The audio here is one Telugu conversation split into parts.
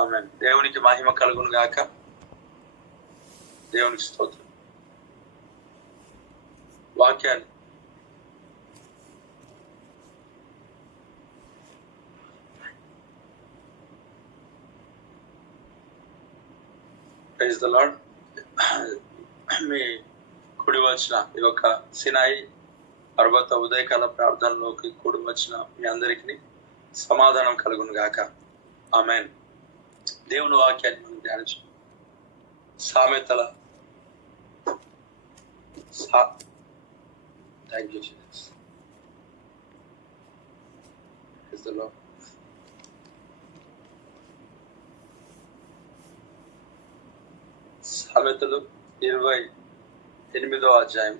ఆమేన్. దేవునికి మహిమ కలుగును గాక. దేవునికి స్తోత్రం. వాక్యాన్ని ప్రైజ్ ద లార్డ్. మీ కూడి వచ్చిన ఈ యొక్క సినాయి పర్వత ఉదయకాల ప్రార్థనలోకి కూడి వచ్చిన మీ అందరికీ సమాధానం కలుగును గాక. ఆమేన్. దేవుని వాక్యాన్ని మనం ధ్యానించు. సామెతల thank you Jesus. Praise the Lord. సామెతలు 28వ అధ్యాయం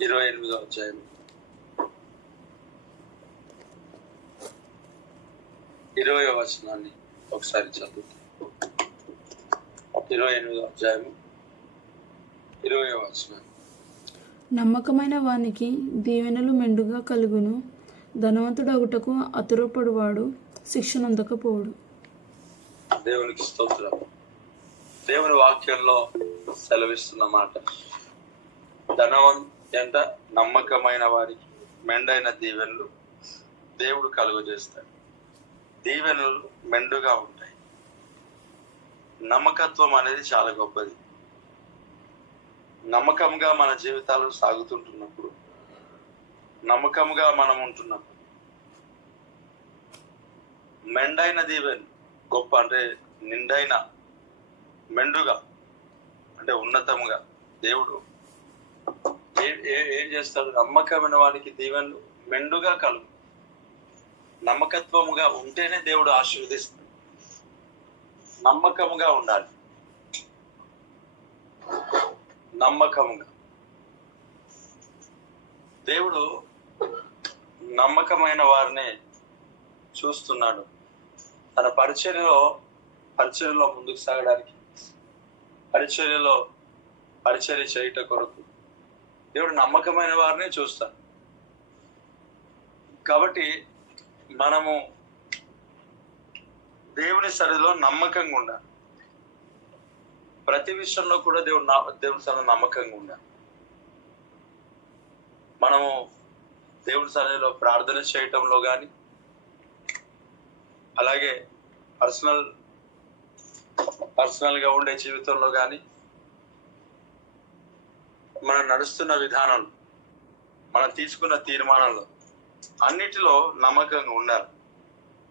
20వ వచనాన్ని ఒకసారి చదువుతాం. 28వ అధ్యాయం 20వ వచనం. నమ్మకమైన వానికి దీవెనలు మెండుగా కలుగును, ధనవంతుడగుటకు అతురపడువాడు శిక్షనందకపోడు. దేవునికి స్తోత్రం. దేవుని వాక్యంలో సెలవిస్తున్న మాట, ధనవంత నమ్మకమైన వారికి మెండైన దీవెనలు దేవుడు కలుగజేస్తాడు. దీవెనలు మెండుగా ఉంటాయి. నమ్మకత్వం అనేది చాలా గొప్పది. నమ్మకంగా మన జీవితాలు సాగుతుంటున్నప్పుడు, నమ్మకంగా మనం ఉంటున్నప్పుడు మెండైన దీవెన, గొప్ప అంటే నిండైన, మెండుగా అంటే ఉన్నతంగా దేవుడు ఏం చేస్తాడు? నమ్మకమైన వానికి దీవెనలు మెండుగా కలుగు. నమ్మకత్వముగా ఉంటేనే దేవుడు ఆశీర్వదిస్తాడు. నమ్మకముగా ఉండాలి. నమ్మకముగా దేవుడు నమ్మకమైన వారిని చూస్తున్నాడు. తన పరిచర్యలో ముందుకు సాగడానికి, పరిచర్య చేయుట కొరకు దేవుడు నమ్మకమైన వారిని చూస్తాడు. కాబట్టి మనము దేవుని సన్నిధిలో నమ్మకంగా ఉండాలి. ప్రతి విషయంలో కూడా దేవుని సన్నిధిలో నమ్మకంగా ఉండాలి. మనము దేవుని సన్నిధిలో ప్రార్థన చేయటంలో కానీ, అలాగే పర్సనల్ గా ఉండే జీవితంలో కానీ, మనం నడుస్తున్న విధానంలో, మనం తీసుకున్న తీర్మానంలో, అన్నిటిలో నమ్మకంగా ఉండాలి.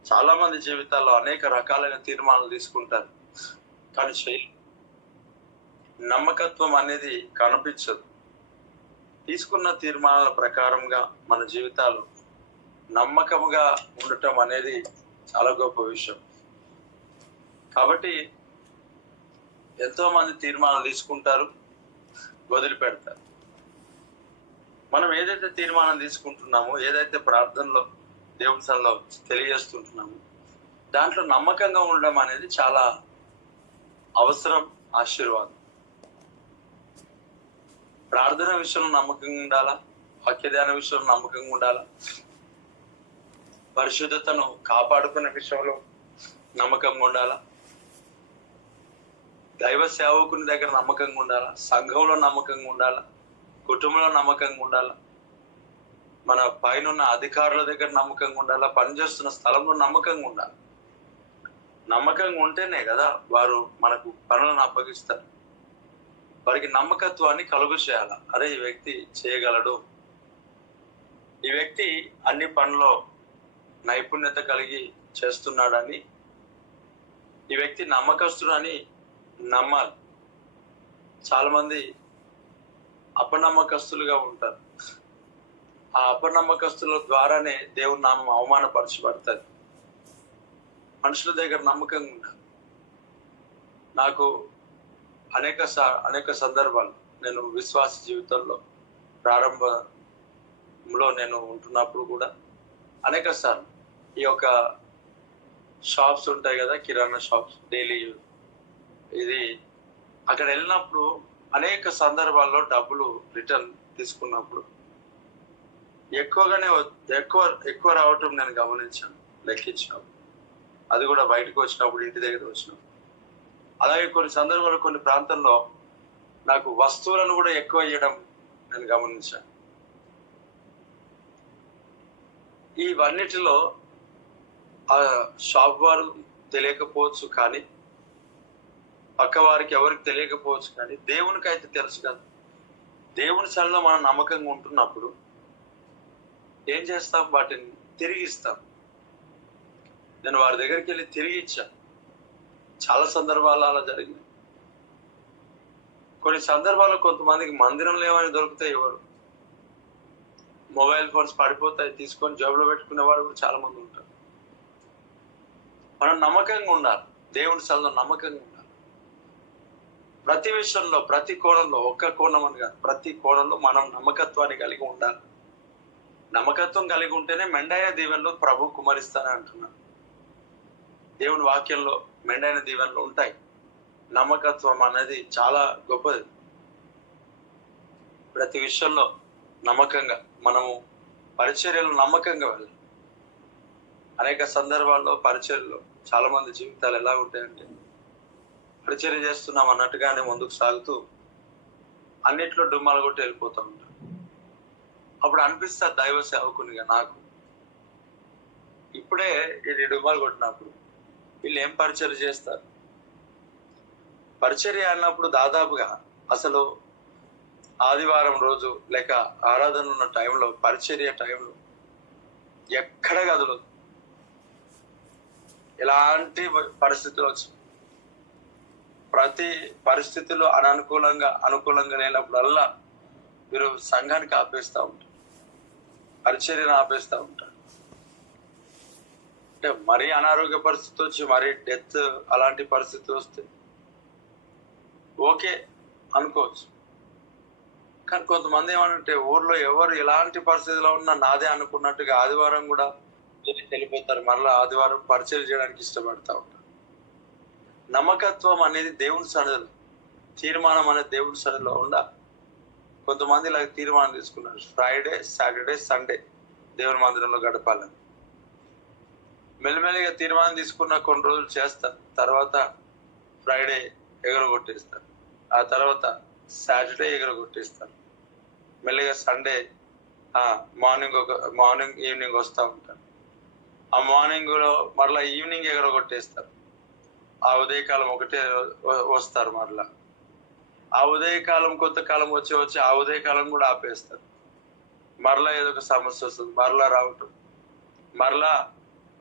చాలా మంది జీవితాల్లో అనేక రకాలైన తీర్మానాలు తీసుకుంటారు, కానీ నమ్మకత్వం అనేది కనిపించదు. తీసుకున్న తీర్మానాల ప్రకారంగా మన జీవితాలు నమ్మకముగా ఉండటం అనేది చాలా గొప్ప విషయం. కాబట్టి ఎంతో మంది తీర్మానాలు తీసుకుంటారు, వదిలిపెడతారు. మనం ఏదైతే తీర్మానం తీసుకుంటున్నామో, ఏదైతే ప్రార్థనలో దేవుని సన్నిధిలో తెలియజేస్తుంటున్నామో, దాంట్లో నమ్మకంగా ఉండడం అనేది చాలా అవసరం, ఆశీర్వాదం. ప్రార్థన విషయంలో నమ్మకంగా ఉండాలా, వాక్య ధ్యాన విషయంలో నమ్మకంగా ఉండాలా, పరిశుద్ధతను కాపాడుకునే విషయంలో నమ్మకంగా ఉండాలా, దైవ సేవకుని దగ్గర నమ్మకంగా ఉండాలా, సంఘంలో నమ్మకంగా ఉండాలా, కుటుంబంలో నమ్మకంగా ఉండాలా, మన పైన అధికారుల దగ్గర నమ్మకంగా ఉండాలా, పనిచేస్తున్న స్థలంలో నమ్మకంగా ఉండాలి. నమ్మకంగా ఉంటేనే కదా వారు మనకు పనులను అప్పగిస్తారు. వారికి నమ్మకత్వాన్ని కలుగు చేయాల. అరే, ఈ వ్యక్తి చేయగలడు, ఈ వ్యక్తి అన్ని పనుల్లో నైపుణ్యత కలిగి చేస్తున్నాడని, ఈ వ్యక్తి నమ్మకస్తుడని నమ్మాలి. చాలా మంది అపనమ్మకస్తులుగా ఉంటారు. ఆ అపనమ్మకస్తుల ద్వారానే దేవుని నామం అవమానపరచబడతారు. మనుషుల దగ్గర నమ్మకంగా ఉండాలి. నాకు అనేక సందర్భాలు, నేను విశ్వాస జీవితంలో ప్రారంభంలో నేను ఉంటున్నప్పుడు కూడా అనేక సార్లు ఈ యొక్క షాప్స్ ఉంటాయి కదా, కిరాణా షాప్స్, డైలీ ఇది, అక్కడ వెళ్ళినప్పుడు అనేక సందర్భాల్లో డబ్బులు రిటర్న్ తీసుకున్నప్పుడు ఎక్కువ రావటం నేను గమనించాను. లెక్కించినప్పుడు అది కూడా బయటకు వచ్చినప్పుడు, ఇంటి దగ్గర వచ్చినప్పుడు. అలాగే కొన్ని సందర్భాలు, కొన్ని ప్రాంతాల్లో నాకు వస్తువులను కూడా ఎక్కువ ఇవ్వడం నేను గమనించాను. ఇవన్నిటిలో ఆ షాప్ వారు తెలియకపోవచ్చు, కానీ పక్క వారికి ఎవరికి తెలియకపోవచ్చు, కానీ దేవునికి అయితే తెలుసు కదా. దేవుని సన్నిధిలో మనం నమ్మకంగా ఉంటున్నప్పుడు ఏం చేస్తాం? వాటిని తిరిగి ఇస్తాం. నేను వారి దగ్గరికి వెళ్ళి తిరిగి ఇచ్చాను. చాలా సందర్భాలు అలా జరిగింది. కొన్ని సందర్భాల్లో కొంతమందికి మందిరంలో ఏమైనా దొరికితే ఎవరు మొబైల్ ఫోన్స్ పడిపోతాయి తీసుకొని జేబులో పెట్టుకునే వారు కూడా చాలా మంది ఉంటారు. మనం నమ్మకంగా ఉండాలి, దేవుని సన్నిధిలో నమ్మకంగా ఉండాలి. ప్రతి విషయంలో, ప్రతి కోణంలో, ఒక్క కోణం అని కాదు, ప్రతి కోణంలో మనం నమ్మకత్వాన్ని కలిగి ఉండాలి. నమ్మకత్వం కలిగి ఉంటేనే మెండైన దీవెనలు ప్రభు కుమరిస్తానని అంటున్నాను. దేవుని వాక్యంలో మెండైన దీవెనలు ఉంటాయి. నమ్మకత్వం అనేది చాలా గొప్పది. ప్రతి విషయంలో నమ్మకంగా, మనము పరిచర్యలు నమ్మకంగా వెళ్ళాలి. అనేక సందర్భాల్లో పరిచర్యలో చాలా మంది జీవితాలు ఎలా ఉంటాయంటే, పరిచర్య చేస్తున్నాం అన్నట్టుగానే ముందుకు సాగుతూ అన్నిట్లో డుమ్మాలు కొట్టి వెళ్ళిపోతూ ఉంటాం. అప్పుడు అనిపిస్తా దైవ సేవకునిగా నాకు, ఇప్పుడే ఇది డుమ్మాలు కొట్టినప్పుడు వీళ్ళు ఏం పరిచర్య చేస్తారు? పరిచర్య అన్నప్పుడు దాదాపుగా అసలు ఆదివారం రోజు లేక ఆరాధన ఉన్న టైంలో, పరిచర్య టైంలో ఎక్కడ కదలదు. ఎలాంటి పరిస్థితులు వచ్చి, ప్రతి పరిస్థితుల్లో అనుకూలంగా లేనప్పుడల్లా మీరు సంఘానికి ఆపేస్తూ ఉంటారు, పరిచర్యను ఆపేస్తూ ఉంటారు. అంటే మరీ అనారోగ్య పరిస్థితి వచ్చి, మరీ డెత్ అలాంటి పరిస్థితి వస్తే ఓకే అనుకోవచ్చు. కానీ కొంతమంది ఏమంటే, ఊర్లో ఎవరు ఎలాంటి పరిస్థితిలో ఉన్నా నాదే అనుకున్నట్టుగా ఆదివారం కూడా వెళ్ళిపోతారు. మరలా ఆదివారం పరిచయం చేయడానికి ఇష్టపడతా ఉంటారు. నమ్మకత్వం అనేది దేవుని సన్నిధిలో, తీర్మానం అనేది దేవుని సన్నిధిలో ఉండాలి. కొంతమంది ఇలా తీర్మానం తీసుకున్నారు, ఫ్రైడే, సాటర్డే, సండే దేవుని మందిరంలో గడపాలని. మెల్లిమెల్లిగా తీర్మానం తీసుకున్న కొన్ని రోజులు చేస్తారు, తర్వాత ఫ్రైడే ఎగరగొట్టేస్తారు, ఆ తర్వాత సాటర్డే ఎగరగొట్టేస్తారు, మెల్లిగా సండే మార్నింగ్ ఈవినింగ్ వస్తూ ఉంటారు. ఆ మార్నింగ్ మరలా ఈవినింగ్ ఎగరగొట్టేస్తారు. ఆ ఉదయకాలం ఒకటే వస్తారు. మరలా ఆ ఉదయకాలం కొంతకాలం వచ్చి ఆ ఉదయకాలం కూడా ఆపేస్తారు. మరలా ఏదో ఒక సమస్య వస్తుంది, మరలా రావటం. మరలా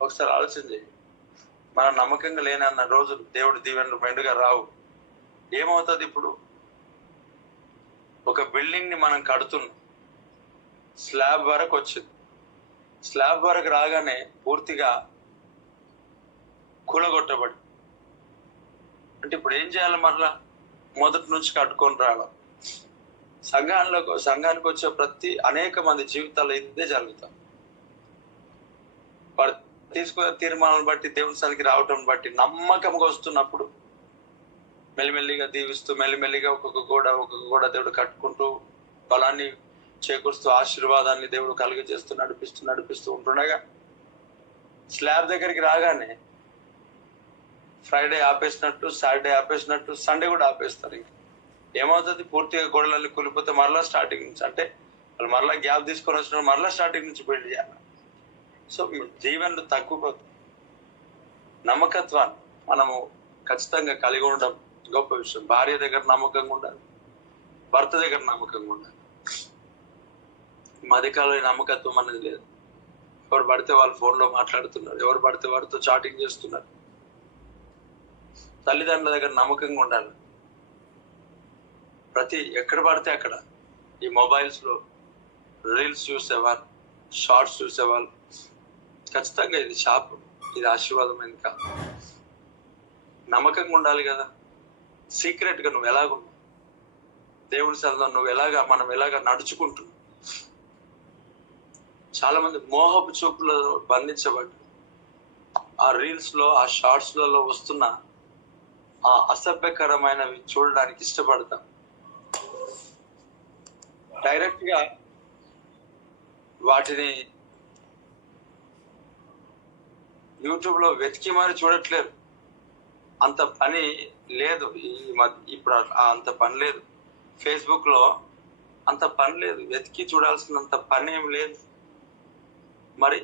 ఒకసారి ఆలోచన చేయి, మనం నమ్మకంగా లేనన్న రోజులు దేవుడి దీవెనలు మెండుగా రావు. ఏమవుతుంది? ఇప్పుడు ఒక బిల్డింగ్ ని మనం కడుతున్నాం, స్లాబ్ వరకు వచ్చింది. స్లాబ్ వరకు రాగానే పూర్తిగా కూలగొట్టబడి, అంటే ఇప్పుడు ఏం చేయాలి? మరలా మొదటి నుంచి కట్టుకొని రావడం. సంఘానికి వచ్చే అనేక మంది జీవితాల్లో ఇదే జరుగుతాం. వారు తీసుకునే తీర్మానాలను బట్టి, దేవుని సన్నిధికి రావటం బట్టి నమ్మకంగా వస్తున్నప్పుడు మెల్లిమెల్లిగా దీవిస్తూ, మెల్లిమెల్లిగా ఒక్కొక్క గోడ దేవుడు కట్టుకుంటూ, బలాన్ని చేకూరుస్తూ, ఆశీర్వాదాన్ని దేవుడు కలిగజేస్తూ నడిపిస్తూ ఉంటుండగా స్లాబ్ దగ్గరికి రాగానే ఫ్రైడే ఆపేసినట్టు, సాటర్డే ఆపేసినట్టు, సండే కూడా ఆపేస్తారు. ఇంకా ఏమవుతుంది? పూర్తిగా గోడలన్నీ కూలిపోతే మరలా స్టార్టింగ్ నుంచి, అంటే వాళ్ళు మరలా గ్యాప్ తీసుకొని వచ్చిన మరలా స్టార్టింగ్ నుంచి బిల్డ్ చేయాలి. సో జీవనలు తగ్గిపోతుంది. నమ్మకత్వాన్ని మనము ఖచ్చితంగా కలిగి ఉండడం గొప్ప విషయం. భార్య దగ్గర నమ్మకంగా ఉండాలి, భర్త దగ్గర నమ్మకంగా ఉండాలి. మధ్యకాలంలో నమ్మకత్వం అనేది లేదు. ఎవరు పడితే వాళ్ళు ఫోన్లో మాట్లాడుతున్నారు, ఎవరు పడితే వారితో చాటింగ్ చేస్తున్నారు. తల్లిదండ్రుల దగ్గర నమ్మకంగా ఉండాలి. ఎక్కడ పడితే అక్కడ ఈ మొబైల్స్ లో రీల్స్ చూసేవాళ్ళు, షార్ట్స్ చూసేవాళ్ళు, ఖచ్చితంగా ఇది శాపం, ఇది ఆశీర్వాదమైంది కాదు. నమ్మకంగా ఉండాలి కదా. సీక్రెట్ గా నువ్వు ఎలాగున్నావు, దేవుడి సన్నిధిలో మనం ఎలాగా నడుచుకుంటున్నావు. చాలా మంది మోహపు చూపులలో బంధించబడ్డారు. ఆ రీల్స్ లో, ఆ షార్ట్స్ లలో వస్తున్న ఆ అసభ్యకరమైనవి చూడడానికి ఇష్టపడతాం. డైరెక్ట్ గా వాటిని యూట్యూబ్ లో వెతికి మరి చూడట్లేరు. అంత పని లేదు ఇప్పుడు అంత పని లేదు. ఫేస్బుక్ లో అంత పని లేదు, వెతికి చూడాల్సినంత పని ఏం లేదు. మరి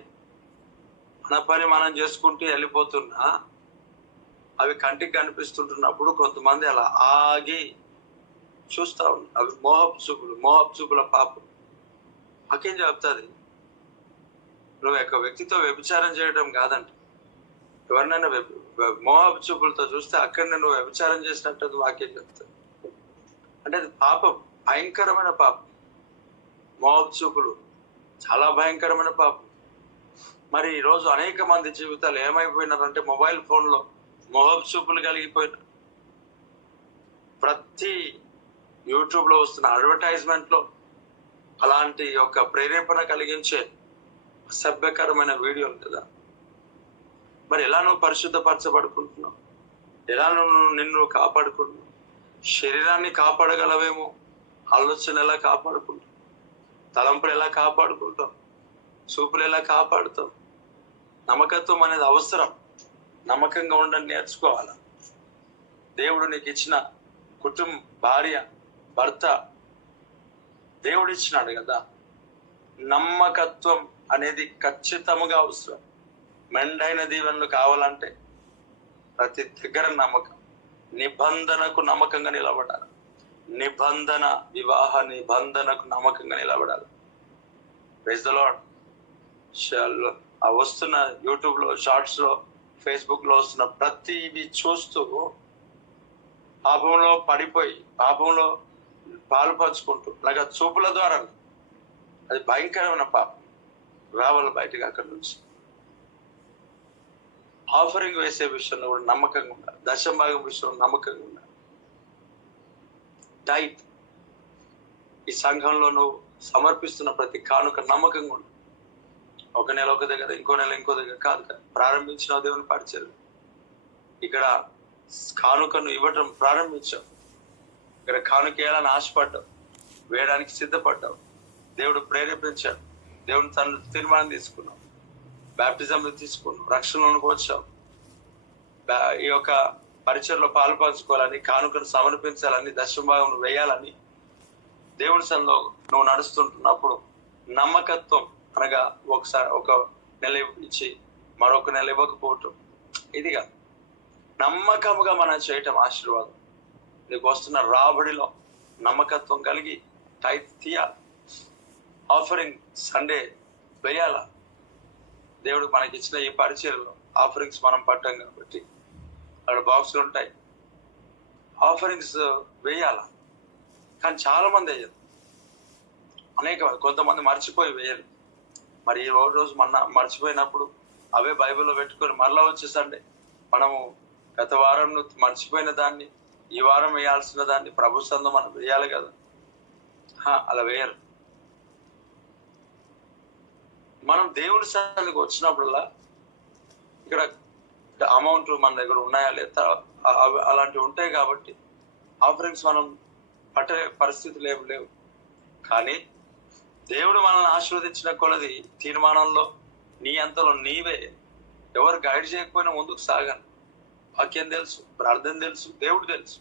మన పని మనం చేసుకుంటూ వెళ్ళిపోతున్నా అవి కంటికి కనిపిస్తుంటున్నప్పుడు కొంతమంది అలా ఆగి చూస్తా ఉన్నారు. అవి మోహపు చూపుల పాపం. అకేం చెప్తుంది, నువ్వు ఒక వ్యక్తితో వ్యభిచారం చేయడం కాదంట. ఎవరినైనా మోహపు చూపులతో చూస్తే అక్కడనే నువ్వు వ్యభిచారం చేసినట్టు వాక్యం చెప్తుంది. అంటే అది పాపం, భయంకరమైన పాపం. మోహపు చూపులు చాలా భయంకరమైన పాపం. మరి ఈరోజు అనేక మంది జీవితాలు ఏమైపోయినారంటే మొబైల్ ఫోన్లో మోహపు చూపులు కలిగిపోయినారు. ప్రతి యూట్యూబ్ లో వస్తున్న అడ్వర్టైజ్మెంట్ లో అలాంటి ఒక ప్రేరేపణ కలిగించే అసభ్యకరమైన వీడియోలు కదా. మరి ఎలా నువ్వు పరిశుద్ధపరచబడుకుంటున్నావు? ఎలా నిన్ను కాపాడుకుంటున్నావు? శరీరాన్ని కాపాడగలవేమో, ఆలోచన ఎలా కాపాడుకుంటావు? తలంపులు ఎలా కాపాడుకుంటావు? చూపులు ఎలా కాపాడుతావు? నమ్మకత్వం అనేది అవసరం. నమ్మకంగా ఉండని నేర్చుకోవాలి. దేవుడు నీకు ఇచ్చిన కుటుంబం, భార్య, భర్త దేవుడు ఇచ్చినాడు కదా. నమ్మకత్వం అనేది ఖచ్చితంగా అవసరం. మెండైన దీవెనలు కావాలంటే ప్రతి దగ్గర నమ్మకం, నిబంధనకు నమ్మకంగా నిలబడాలి. వివాహ నిబంధనకు నమ్మకంగా నిలబడాలి. Praise the Lord. వస్తున్న యూట్యూబ్ లో, షార్ట్స్ లో, ఫేస్బుక్ లో వస్తున్న ప్రతివి చూస్తూ పాపంలో పడిపోయి పాపంలో పాలు పంచుకుంటూ అలాగా చూపుల ద్వారా, అది భయంకరమైన పాపం. రావాలి బయటకు అక్కడి నుంచి. ఆఫరింగ్ వేసే విషయంలో కూడా నమ్మకంగా ఉండాలి. దశభాగం విషయంలో నమ్మకంగా ఉండాలి. డైట్, ఈ సంఘంలో నువ్వు సమర్పిస్తున్న ప్రతి కానుక నమ్మకంగా ఉండాలి. ఒక నెల ఒక దగ్గర, ఇంకో నెల ఇంకో దగ్గర కాదు కదా. ప్రారంభించిన దేవుని పరిచయం, ఇక్కడ కానుకను ఇవ్వటం ప్రారంభించావు. ఇక్కడ కానుక వేయాలని ఆశపడ్డావు, వేయడానికి సిద్ధపడ్డావు. దేవుడు ప్రేరేపించాడు. దేవుని తను తీర్మానం తీసుకున్నావు. బ్యాప్టిజంలో తీసుకున్నావు. రక్షణలోనికి వచ్చావు. ఈ యొక్క పరిచయంలో పాలు పంచుకోవాలని, కానుకను సమర్పించాలని, దశభాగం వేయాలని దేవుని సన్నిధిలో నువ్వు నడుస్తుంటున్నప్పుడు నమ్మకత్వం అనగా ఒకసారి ఒక నెల ఇచ్చి మరొక నెల ఇవ్వకపోవటం, ఇది కాదు. నమ్మకముగా మనం చేయటం ఆశీర్వాదం. నీకు వస్తున్న రాబడిలో నమ్మకత్వం కలిగి టైట్ తీయాలి. ఆఫరింగ్ సండే వేయాల. దేవుడు మనకి ఇచ్చిన ఈ పరిచయంలో ఆఫరింగ్స్ మనం పట్టాం కాబట్టి అక్కడ బాక్సులు ఉంటాయి. ఆఫరింగ్స్ వేయాల. కానీ చాలా మంది వేయరు. కొంతమంది మర్చిపోయి వేయరు. మరి ఈ రోజు మర్చిపోయినప్పుడు అవే బైబిల్లో పెట్టుకొని మరలా వచ్చేసండి మనము గత వారం మర్చిపోయిన దాన్ని ఈ వారం వేయాల్సిన దాన్ని ప్రభు సందు మనం వేయాలి కదా. అలా వేయరు. మనం దేవుడి సన్నిధికి వచ్చినప్పుడల్లా ఇక్కడ అమౌంట్ మన దగ్గర ఉన్నాయా లేదా అలాంటివి ఉంటాయి కాబట్టి ఆఫరింగ్స్ మనం పట్టే పరిస్థితులు ఏమి లేవు. కానీ దేవుడు మనల్ని ఆశీర్వదించిన కొలది తీర్మానంలో నీ అంతలో నీవే, ఎవరు గైడ్ చేయకపోయినా ముందుకు సాగాను. వాక్యం తెలుసు, ప్రార్థన తెలుసు, దేవుడు తెలుసు,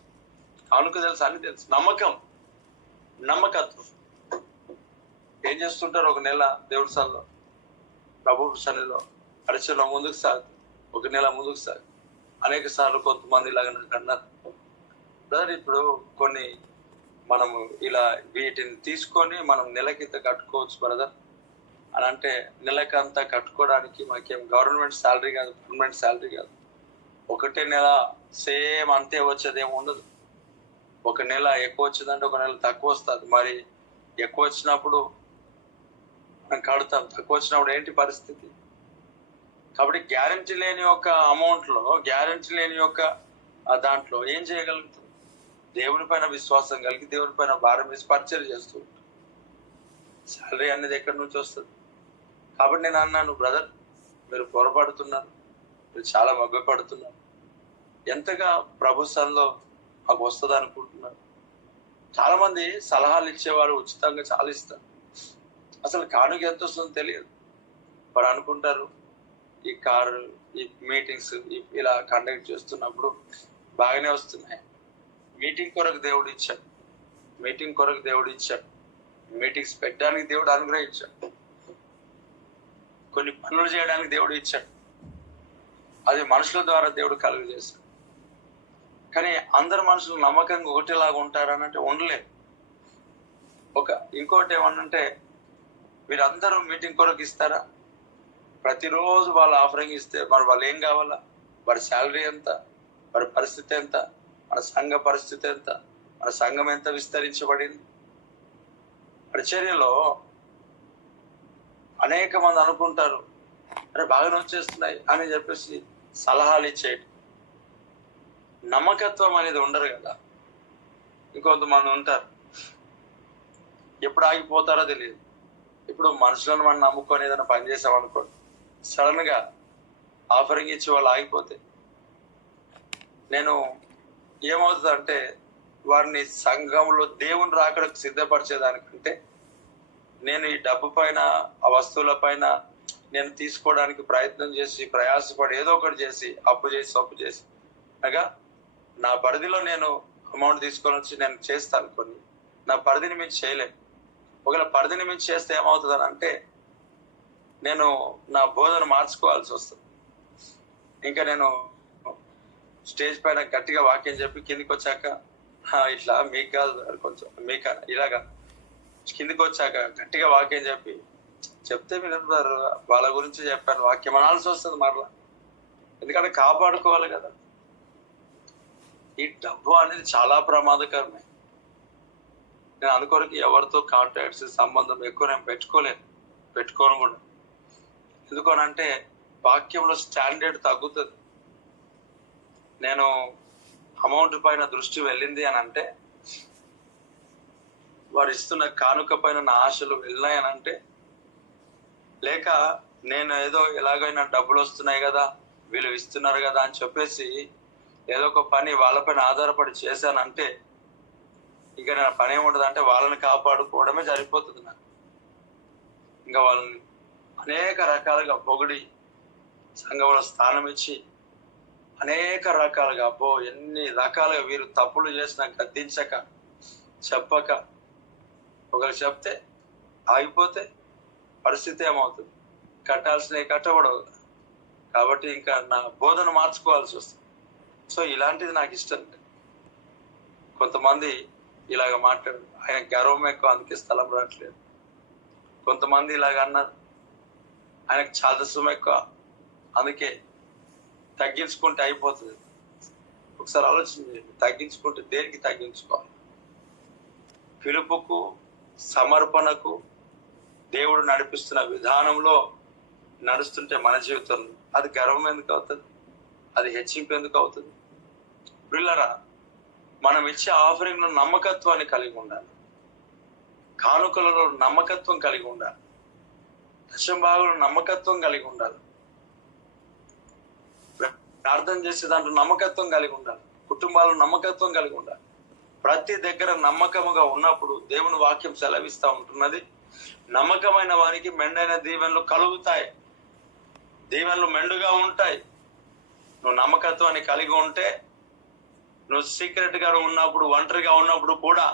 కానుక తెలుసు, అన్ని తెలుసు. నమ్మకత్వం. ఏం చేస్తుంటారు? ఒక నెల దేవుడి సన్నిధిలో, ప్రభు సన్నిధిలో పరిచయంలో ముందుకు సాగు. ఒక నెల ముందుకు సాగు. అనేక సార్లు కొంతమంది ఇలాగ నాకు అన్నారు, బ్రదర్ ఇప్పుడు కొన్ని మనము ఇలా వీటిని తీసుకొని మనం నెలకింత కట్టుకోవచ్చు బ్రదర్ అని అంటే, నెలకంతా కట్టుకోవడానికి మాకేం గవర్నమెంట్ శాలరీ కాదు, గవర్నమెంట్ శాలరీ కాదు. ఒకటే నెల సేమ్ అంతే వచ్చేదేమి ఉండదు. ఒక నెల ఎక్కువ వచ్చిందంటే ఒక నెల తక్కువ వస్తుంది. మరి ఎక్కువ వచ్చినప్పుడు మనం కడతాం, తక్కువ వచ్చినప్పుడు ఏంటి పరిస్థితి? కాబట్టి గ్యారంటీ లేని ఒక అమౌంట్లో, గ్యారంటీ లేని యొక్క దాంట్లో ఏం చేయగలుగుతాం? దేవుని పైన విశ్వాసం కలిగి దేవుని పైన భారం వేసి పరిచయం చేస్తూ ఉంటాం. శాలరీ అనేది ఎక్కడి నుంచి వస్తుంది? కాబట్టి నేను అన్నాను, బ్రదర్ మీరు పొరపడుతున్నారు, మీరు చాలా మభ్యపడుతున్నారు. ఎంతగా ప్రభు సన్నిధిలో మాకు వస్తుంది అనుకుంటున్నారు? చాలా మంది సలహాలు ఇచ్చేవారు ఉచితంగా చాలా ఇస్తారు. అసలు కానుక ఎంత వస్తుందో తెలియదు. వారు అనుకుంటారు ఈ కారు, ఈ మీటింగ్స్ ఇలా కండక్ట్ చేస్తున్నప్పుడు బాగానే వస్తున్నాయి. మీటింగ్ కొరకు దేవుడు ఇచ్చాడు, మీటింగ్స్ పెట్టడానికి దేవుడు అనుగ్రహించాడు, కొన్ని పనులు చేయడానికి దేవుడు ఇచ్చాడు, అది మనుషుల ద్వారా దేవుడు కలుగజేశాడు. కానీ అందరు మనుషులు నమ్మకంగా ఒకటిలాగా ఉంటారనంటే ఉండలేదు. ఇంకోటి ఏమన్నంటే, వీరందరూ మీటింగ్ కొరకు ఇస్తారా? ప్రతిరోజు వాళ్ళు ఆఫరింగ్ ఇస్తే మరి వాళ్ళు ఏం కావాలా? వారి శాలరీ ఎంత, వారి పరిస్థితి ఎంత, మన సంఘ పరిస్థితి ఎంత, మన సంఘం ఎంత విస్తరించబడింది? పరిచర్యలో అనేక మంది అనుకుంటారు, అరే బాగానే వచ్చేస్తున్నాయి అని చెప్పేసి సలహాలు ఇచ్చేయడం. నమ్మకత్వం అనేది ఉండరు కదా. ఇంకొంతమంది ఉంటారు, ఎప్పుడు ఆగిపోతారో తెలియదు. ఇప్పుడు మనుషులను మనం నమ్ముకొని ఏదైనా పని చేసాం అనుకోండి, సడన్ గా ఆఫరింగ్ ఇచ్చి వాళ్ళు ఆగిపోతే ఏమవుతుందంటే, వారిని సంఘంలో దేవుని రాకడకు సిద్ధపరిచేదానికంటే నేను ఈ డబ్బు పైన, ఆ వస్తువుల పైన నేను తీసుకోవడానికి ప్రయత్నం చేసి, ప్రయాసపడి ఏదో ఒకటి చేసి, అప్పు చేసి అనగా నా పరిధిలో నేను అమౌంట్ తీసుకొని వచ్చి నేను చేస్తాను. కొన్ని నా పరిధిని మించి చేయలేను. ఒకవేళ పరిధిని మించి చేస్తే ఏమవుతుందని అంటే, నేను నా బోధన మార్చుకోవాల్సి వస్తుంది. ఇంకా నేను స్టేజ్ పైన గట్టిగా వాక్యం చెప్పి కిందికి వచ్చాక, ఇట్లా మీకు కాదు కొంచెం మీకు ఇలాగా కిందికి వచ్చాక గట్టిగా వాక్యం చెప్తే వినరు, వాళ్ళ గురించి చెప్పాను వాక్యం అనాల్సి వస్తుంది మరలా. ఎందుకంటే కాపాడుకోవాలి కదా. ఈ డబ్బు అనేది చాలా ప్రమాదకరమే. నేను అందుకొరకు ఎవరితో కాంటాక్ట్స్, సంబంధం ఎక్కువ నేను పెట్టుకోను కూడా. ఎందుకనంటే వాక్యంలో స్టాండర్డ్ తగ్గుతుంది. నేను అమౌంట్ పైన దృష్టి వెళ్ళింది అని అంటే, వారు ఇస్తున్న కానుక పైన నా ఆశలు వెళ్ళినాయనంటే, లేక నేను ఏదో ఎలాగైనా డబ్బులు వస్తున్నాయి కదా, వీళ్ళు ఇస్తున్నారు కదా అని చెప్పేసి ఏదో ఒక పని వాళ్ళపైన ఆధారపడి చేశానంటే, ఇంకా నా పని ఏముంటుంది అంటే వాళ్ళని కాపాడుకోవడమే సరిపోతుంది నాకు. ఇంకా వాళ్ళని అనేక రకాలుగా పొగిడి, సంఘంలో స్థానం ఇచ్చి, అనేక రకాలుగా ఎన్ని రకాలుగా వీరు తప్పులు చేసినా గద్దించక, చెప్పక, ఒకరు చెప్తే ఆగిపోతే పరిస్థితి ఏమవుతుంది? కట్టాల్సినవి కట్టబడవు. కాబట్టి ఇంకా నా బోధన మార్చుకోవాల్సి వస్తుంది. సో ఇలాంటిది నాకు ఇష్టం. కొంతమంది ఇలాగ మాట్లాడు, ఆయన గర్వం ఎక్కువ, అందుకే స్థలం రావట్లేదు. కొంతమంది ఇలాగ అన్నారు, ఆయనకు చాదస్వం ఎక్కువ, అందుకే తగ్గించుకుంటే అయిపోతుంది. ఒకసారి ఆలోచించండి, తగ్గించుకుంటే దేనికి తగ్గించుకోవాలి? పిలుపుకు, సమర్పణకు, దేవుడు నడిపిస్తున్న విధానంలో నడుస్తుంటే మన జీవితంలో అది గర్వం ఎందుకు అవుతుంది? అది హెచ్చింపు ఎందుకు అవుతుంది? పిల్లరా, మనం ఇచ్చే ఆఫరింగ్లో నమ్మకత్వాన్ని కలిగి ఉండాలి, కానుకలలో నమ్మకత్వం కలిగి ఉండాలి, దశంభాగంలో నమ్మకత్వం కలిగి ఉండాలి, ప్రార్థన చేసే దాంట్లో నమ్మకత్వం కలిగి ఉండాలి, కుటుంబాల్లో నమ్మకత్వం కలిగి ఉండాలి. ప్రతి దగ్గర నమ్మకముగా ఉన్నప్పుడు దేవుని వాక్యం సెలవిస్తా ఉంటున్నది, నమ్మకమైన వారికి మెండైన దీవెనలు కలుగుతాయి, దీవెనలు మెండుగా ఉంటాయి. నువ్వు నమ్మకత్వాన్ని కలిగి ఉంటే, నువ్వు సీక్రెట్ గా ఉన్నప్పుడు, ఒంటరిగా ఉన్నప్పుడు కూడా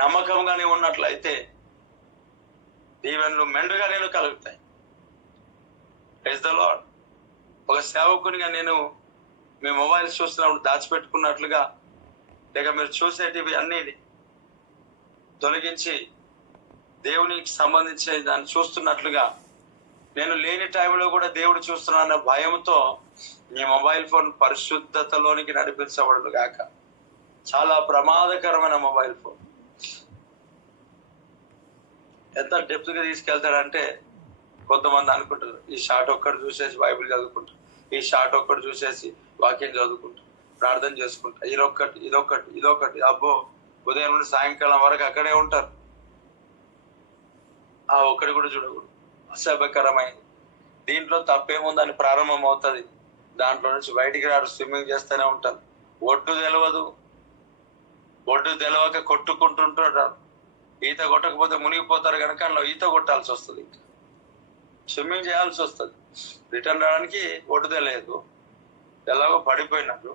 నమ్మకంగానే ఉన్నట్లయితే దీవెనలు మెండుగా నేను కలుగుతాయి. Praise the Lord. ఒక సేవకునిగా నేను మీ మొబైల్స్ చూస్తున్నప్పుడు దాచిపెట్టుకున్నట్లుగా, లేక మీరు చూసేటివి అన్ని తొలగించి దేవునికి సంబంధించిన దాన్ని చూస్తున్నట్లుగా, నేను లేని టైంలో కూడా దేవుడు చూస్తున్నాన్న భయంతో మీ మొబైల్ ఫోన్ పరిశుద్ధతలోనికి నడిపించబడదు గాక. చాలా ప్రమాదకరమైన మొబైల్ ఫోన్. ఎంత డెప్త్ గా తీసుకెళ్తాడంటే, కొంతమంది అనుకుంటారు ఈ షార్ట్ ఒక్కటి చూసేసి బైబిల్ చదువుకుంటారు, ఈ షార్ట్ ఒక్కటి చూసేసి వాక్యం చదువుకుంటారు, ప్రార్థన చేసుకుంటారు, ఇదొకటి అబ్బో ఉదయం నుండి సాయంకాలం వరకు అక్కడే ఉంటారు. ఆ ఒక్కటి కూడా చూడకూడదు, అసభ్యకరమైంది. దీంట్లో తప్పేముందని ప్రారంభం అవుతుంది, దాంట్లో నుంచి బయటికి రాడు, స్విమ్మింగ్ చేస్తూనే ఉంటారు. ఒడ్డు తెలవక కొట్టుకుంటుంటారు. ఈత కొట్టకపోతే మునిగిపోతారు కనుక అందులో ఈత కొట్టాల్సి వస్తుంది. ఇంకా స్విమ్మింగ్ చేయాల్సి వస్తుంది. రిటర్న్ రావడానికి ఒడ్డుదే లేదు, ఎలాగో పడిపోయినారు.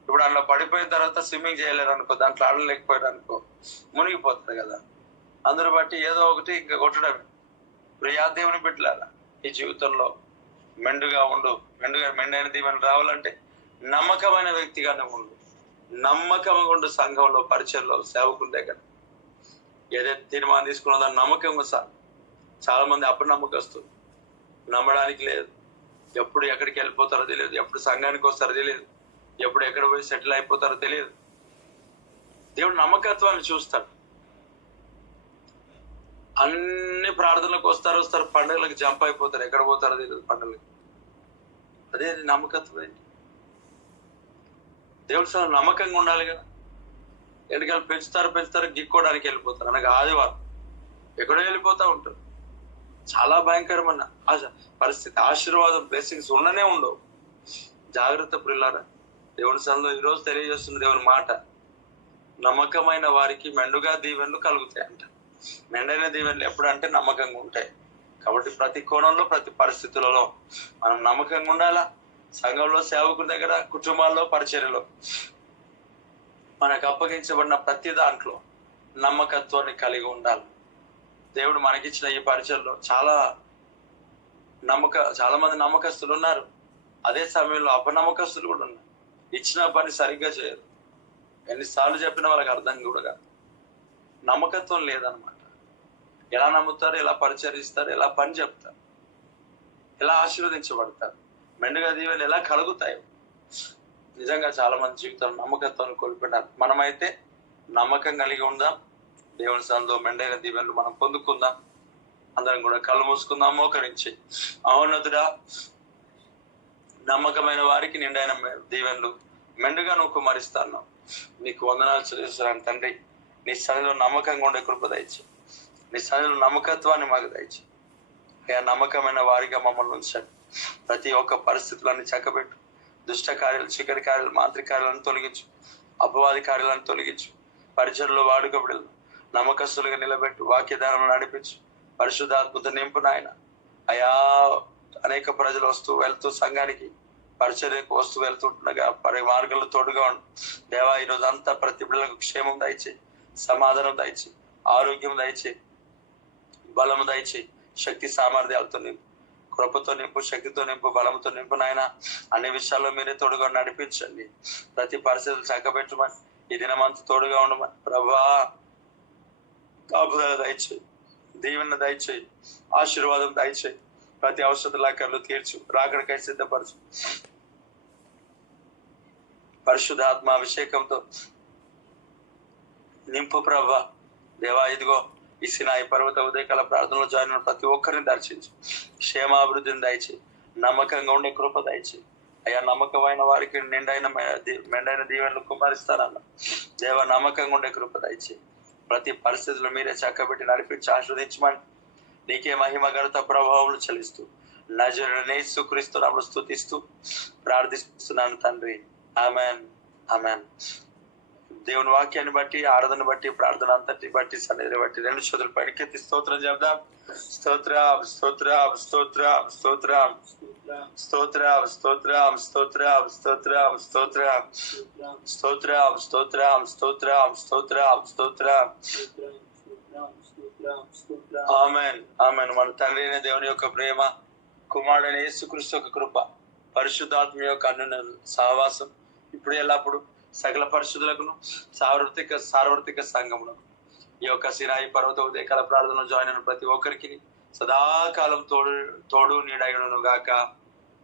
ఇప్పుడు అందులో పడిపోయిన తర్వాత స్విమ్మింగ్ చేయలేదు అనుకో, దాంట్లో ఆడలేకపోయారు అనుకో, మునిగిపోతుంది కదా. అందరూ బట్టి ఏదో ఒకటి ఇంకా కొట్టడమే. ప్రియా దేవుని బిడ్డలారా, ఈ జీవితంలో మెండైన దీవెనలు రావాలంటే నమ్మకమైన వ్యక్తిగానే ఉండు. నమ్మకంగా ఉండు. సంఘంలో, పరిచయంలో, సేవకుల దగ్గర ఏదైతే తీర్మానం తీసుకున్న దాన్ని నమ్మకంగా సార్. చాలా మంది అపనమ్మకస్తులు, నమ్మడానికి లేదు. ఎప్పుడు ఎక్కడికి వెళ్ళిపోతారో తెలియదు, ఎప్పుడు సంఘానికి వస్తారో తెలియదు, ఎప్పుడు ఎక్కడ పోయి సెటిల్ అయిపోతారో తెలియదు. దేవుడు నమ్మకత్వాన్ని చూస్తాడు. అన్ని ప్రార్థనలకు వస్తారు, పండుగలకు జంప్ అయిపోతారు, ఎక్కడ పోతారో తెలియదు పండుగలకు. అదే నమ్మకత్వం ఏంటి? దేవుడు సార్ నమ్మకంగా ఉండాలి కదా. ఎన్నికలు పెంచుతారు, గిక్కోవడానికి వెళ్ళిపోతారు. అనగా ఆదివారం ఎక్కడో వెళ్ళిపోతా ఉంటారు. చాలా భయంకరమైన పరిస్థితి. ఆశీర్వాదం, బ్లెస్సింగ్స్ ఉండనే ఉండవు. జాగ్రత్త ప్రియులారా. దేవుని సన్నిధిలో ఈరోజు తెలియజేస్తున్న దేవుని మాట, నమ్మకమైన వారికి మెండుగా దీవెనలు కలుగుతాయంట. మెండైన దీవెనలు ఎప్పుడంటే నమ్మకంగా ఉంటాయి. కాబట్టి ప్రతి కోణంలో, ప్రతి పరిస్థితులలో మనం నమ్మకంగా ఉండాలా. సంఘంలో, సేవకుల దగ్గర, కుటుంబాల్లో, పరిచర్యలో మనకు అప్పగించబడిన ప్రతి దాంట్లో నమ్మకత్వాన్ని కలిగి ఉండాలి. దేవుడు మనకిచ్చిన ఈ పరిచయంలో చాలా మంది నమ్మకస్తులు ఉన్నారు. అదే సమయంలో అపనమ్మకస్తులు కూడా ఉన్నారు. ఇచ్చిన పని సరిగ్గా చేయరు. ఎన్నిసార్లు చెప్పినా వాళ్ళకి అర్థం కూడా. నమ్మకత్వం లేదనమాట. ఎలా నమ్ముతారు, ఎలా పరిచరిస్తారు, ఎలా పని చెప్తారు, ఎలా ఆశీర్వదించబడతారు, మెండుగా దీవెనలు ఎలా కలుగుతాయి. నిజంగా చాలా మంది జీవితంలో నమ్మకత్వాన్ని కోల్పోయినారు. మనమైతే నమ్మకం కలిగి ఉందాం. దేవుని సన్నిధిలో మెండైన దీవెనలు మనం పొందుకుందాం. అందరం కూడా కళ్ళు మూసుకుందాం, మోకరించి. మహోన్నతుడా, నమ్మకమైన వారికి నిండైన దీవెనలు మెండుగా నువ్వు కుమరిస్తాను. నీకు వందనాలు చెల్లిస్తున్నాను తండ్రి. నీ సన్నిధిలో నమ్మకంగా ఉండే కృప దయచి, నీ సన్నిధిలో నమ్మకత్వాన్ని మాకు దయచి. అయ్యా, నమ్మకమైన వారిగా మమ్మల్ని ఉంచండి. ప్రతి ఒక్క పరిస్థితులన్నీ చక్కబెట్టు. దుష్ట కార్యాలు, చీకటి కార్యాలు, మాంత్రిక కార్యాలను తొలగించు. అపవాది కార్యాలను తొలగించు. పరిచయలో వాడుకబడి నమ్మకస్తులుగా నిలబెట్టు. వాక్యదానం నడిపించు. పరిశుద్ధాత్మత నింపు నాయన. అయా, అనేక ప్రజలు వస్తూ వెళ్తూ సంఘానికి పరిచర్యకు వస్తూ వెళ్తుండగా మార్గంలో తోడుగా ఉండు దేవా. ఈరోజు అంతా ప్రతి బిడ్డలకు క్షేమం దయచేయి, సమాధానం దయచేయి, ఆరోగ్యం దయచేయి, బలము దయచేయి, శక్తి సామర్థ్యాలతో నింపు, కృపతో నింపు, శక్తితో నింపు, బలంతో నింపు నాయన. అన్ని విషయాల్లో మీరే తోడుగా నడిపించండి. ప్రతి పరిస్థితులు చక్కబెట్టమని, ఈ దినమంతా తోడుగా ఉండమని ప్రభువా. కాపుదల దయచేయి, దీవెన దయచేయి, ఆశీర్వాదం దయచేయి. ప్రతి ఔషధ కళ్ళు తీర్చు, రాకడికై సిద్ధపరచు. పరిశుద్ధాత్మ అభిషేకంతో నింపు ప్రభా. దేవా, ఇదిగో ఈ సినాయి పర్వత ఉదయకాల ప్రార్థనలో జాయిన్ అయిన ప్రతి ఒక్కరిని దర్శించు. క్షేమాభివృద్ధిని దయచేయి, నమ్మకంగా ఉండే కృప దయచేయి. అయ్యా, నమ్మకమైన వారికి మెండైన దీవెనలు కుమరిస్తానన్న దేవా, నమ్మకంగా ఉండే కృప దయచేయి. ప్రతి పరిస్థితుల్లో మీరే చక్కబెట్టి నడిపించి ఆస్వాదించమని నీకే మహిమ ఘనత ప్రభావములు చెల్లిస్తూ నజరేయుడైన యేసుక్రీస్తు నామములో స్తుతిస్తూ ప్రార్థిస్తున్నాను తండ్రి. Amen, amen. దేవుని వాక్యాన్ని బట్టి, ఆరాధన బట్టి, ప్రార్థన అంతటి బట్టి, సన్నిధిని బట్టి 2 చేతులు పైకెత్తి స్తోత్రం చెప్దాం. స్తోత్రం, స్తోత్రం, స్తోత్రం, స్తోత్రం, స్తోత్రం, స్తోత్రం, స్తోత్రం, స్తోత్రం, స్తోత్రం, స్తోత్రం, స్తోత్రం, స్తోత్రం, స్తోత్రం, స్తోత్రం. Amen, amen. మన తండ్రి అయిన దేవుని యొక్క ప్రేమ, కుమారుడైన యేసుక్రీస్తు యొక్క కృప, పరిశుద్ధాత్మ యొక్క అన్యోన్య సహవాసం ఇప్పుడు ఎల్లప్పుడు సకల పరిశుద్ధులకును సార్వత్రిక సంఘములకు ఈ యొక్క సినాయి పర్వత ఉదయకాల ప్రార్థనలో జాయిన్ అయిన ప్రతి ఒక్కరికి సదాకాలం తోడు నీడను గాక.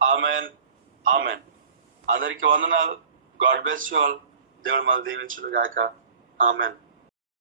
Amen, amen. అందరికీ వందనాలు. God bless you all. దేవుడు మనల్ని దీవించును గాక. ఆమెన్.